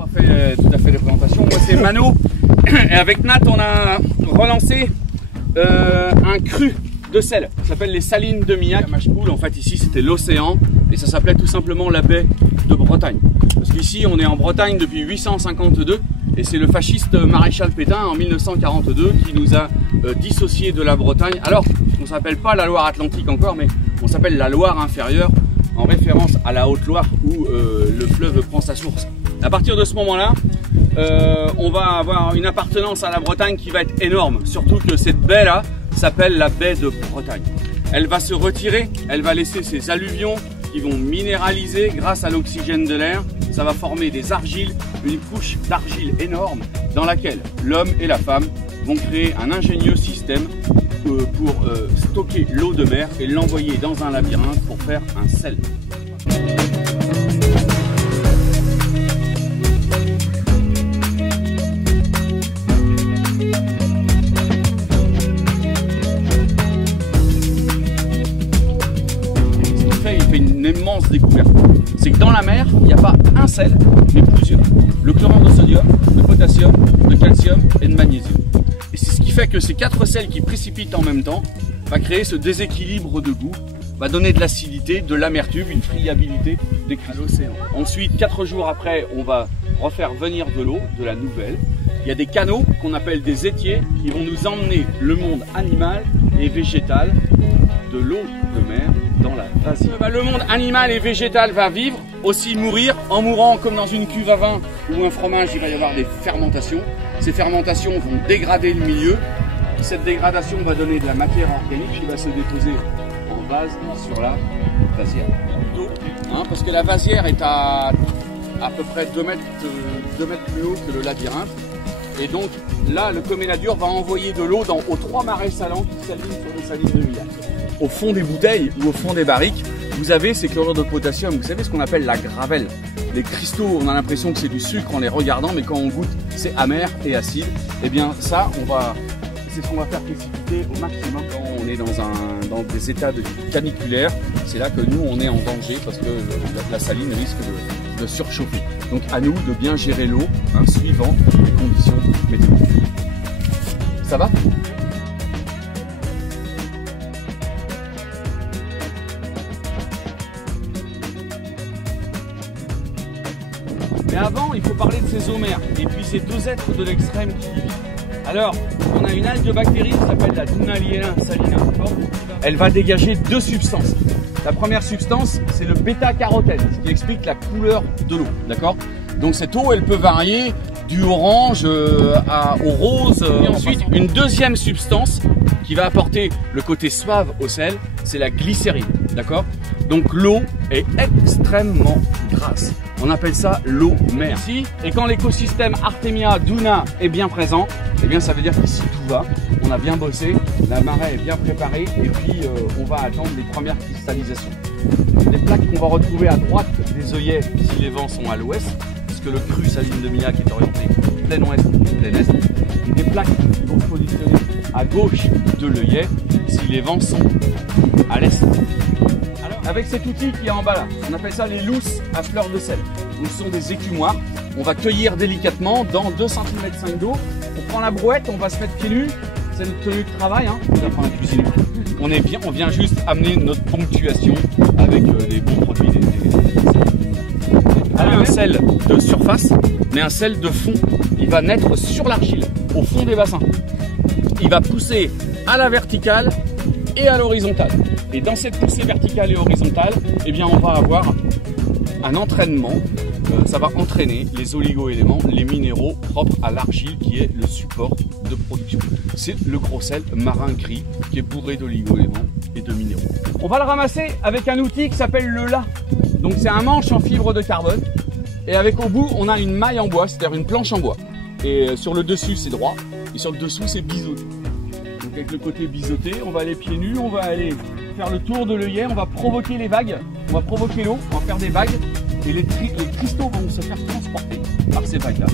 Pas fait tout à fait les présentations. Moi c'est Mano et avec Nat on a relancé un cru de sel. Ça s'appelle les salines de Millac. Machecoul, en fait ici c'était l'océan et ça s'appelait tout simplement la baie de Bretagne. Parce qu'ici on est en Bretagne depuis 852 et c'est le fasciste maréchal Pétain en 1942 qui nous a dissociés de la Bretagne. Alors on ne s'appelle pas la Loire-Atlantique encore, mais on s'appelle la Loire inférieure en référence à la Haute-Loire où le fleuve prend sa source. À partir de ce moment-là, on va avoir une appartenance à la Bretagne qui va être énorme, surtout que cette baie-là s'appelle la baie de Bretagne. Elle va se retirer, elle va laisser ses alluvions qui vont minéraliser grâce à l'oxygène de l'air. Ça va former des argiles, une couche d'argile énorme dans laquelle l'homme et la femme vont créer un ingénieux système pour stocker l'eau de mer et l'envoyer dans un labyrinthe pour faire un sel. Il fait une immense découverte. C'est que dans la mer, il n'y a pas un sel, mais plusieurs. Le chlorure de sodium, de potassium, de calcium et de magnésium. Et c'est ce qui fait que ces 4 sels qui précipitent en même temps va créer ce déséquilibre de goût, va donner de l'acidité, de l'amertume, une friabilité des cristaux. Ensuite, 4 jours après, on va refaire venir de l'eau, de la nouvelle. Il y a des canaux qu'on appelle des étiers qui vont nous emmener le monde animal et végétal de l'eau de mer dans la vasière. Le monde animal et végétal va vivre, aussi mourir, en mourant comme dans une cuve à vin ou un fromage, il va y avoir des fermentations. Ces fermentations vont dégrader le milieu. Cette dégradation va donner de la matière organique qui va se déposer en vase sur la vasière. Parce que la vasière est à peu près 2 mètres plus haut que le labyrinthe. Et donc là, le Coménadur va envoyer de l'eau aux 3 marais salants qui s'alignent sur les salines de Millac. Au fond des bouteilles ou au fond des barriques, vous avez ces chlorures de potassium, vous savez ce qu'on appelle la gravelle. Les cristaux, on a l'impression que c'est du sucre en les regardant, mais quand on goûte, c'est amer et acide. Et bien ça, c'est ce qu'on va faire précipiter au maximum quand on est dans des états caniculaires. C'est là que nous, on est en danger parce que la saline risque de surchauffer. Donc à nous de bien gérer l'eau, suivant les conditions météo. Ça va ? Mais avant, il faut parler de ces homères et puis ces 2 êtres de l'extrême qui y vivent. Alors, on a une algue bactérie qui s'appelle la Dunaliella salina. Elle va dégager 2 substances. La première substance, c'est le bêta-carotène, ce qui explique la couleur de l'eau. D'accord ? Donc cette eau, elle peut varier du orange au rose. Et ensuite, une deuxième substance qui va apporter le côté suave au sel, c'est la glycérine. D'accord ? Donc l'eau est extrêmement grasse. On appelle ça l'eau mer. Et quand l'écosystème Artemia Duna est bien présent, eh bien ça veut dire qu'ici tout va. On a bien bossé, la marée est bien préparée et puis on va attendre les premières cristallisations. Les plaques qu'on va retrouver à droite des œillets si les vents sont à l'ouest, puisque le cru saline de Millac est orienté plein ouest et plein est. Et des plaques qui vont se positionner à gauche de l'œillet si les vents sont à l'est. Avec cet outil qui est en bas là, on appelle ça les lousses à fleurs de sel. Donc, ce sont des écumoires. On va cueillir délicatement dans 2 cm 5 d'eau. On prend la brouette, on va se mettre pieds nus. C'est notre tenue de travail. On apprend à cuisiner. On vient juste amener notre ponctuation avec les bons produits. Un sel de surface, mais un sel de fond. Il va naître sur l'argile, au fond des bassins. Il va pousser à la verticale et à l'horizontale. Et dans cette poussée verticale et horizontale, eh bien on va avoir un entraînement. Ça va entraîner les oligo-éléments, les minéraux propres à l'argile qui est le support de production. C'est le gros sel marin gris qui est bourré d'oligo-éléments et de minéraux. On va le ramasser avec un outil qui s'appelle le la. Donc c'est un manche en fibre de carbone et avec au bout on a une maille en bois, c'est-à-dire une planche en bois. Et sur le dessus c'est droit et sur le dessous c'est biseauté. Donc avec le côté biseauté, on va aller pieds nus, on va aller faire le tour de l'œillet, on va provoquer les vagues, on va provoquer l'eau, on va faire des vagues et les cristaux vont se faire transporter par ces vagues-là.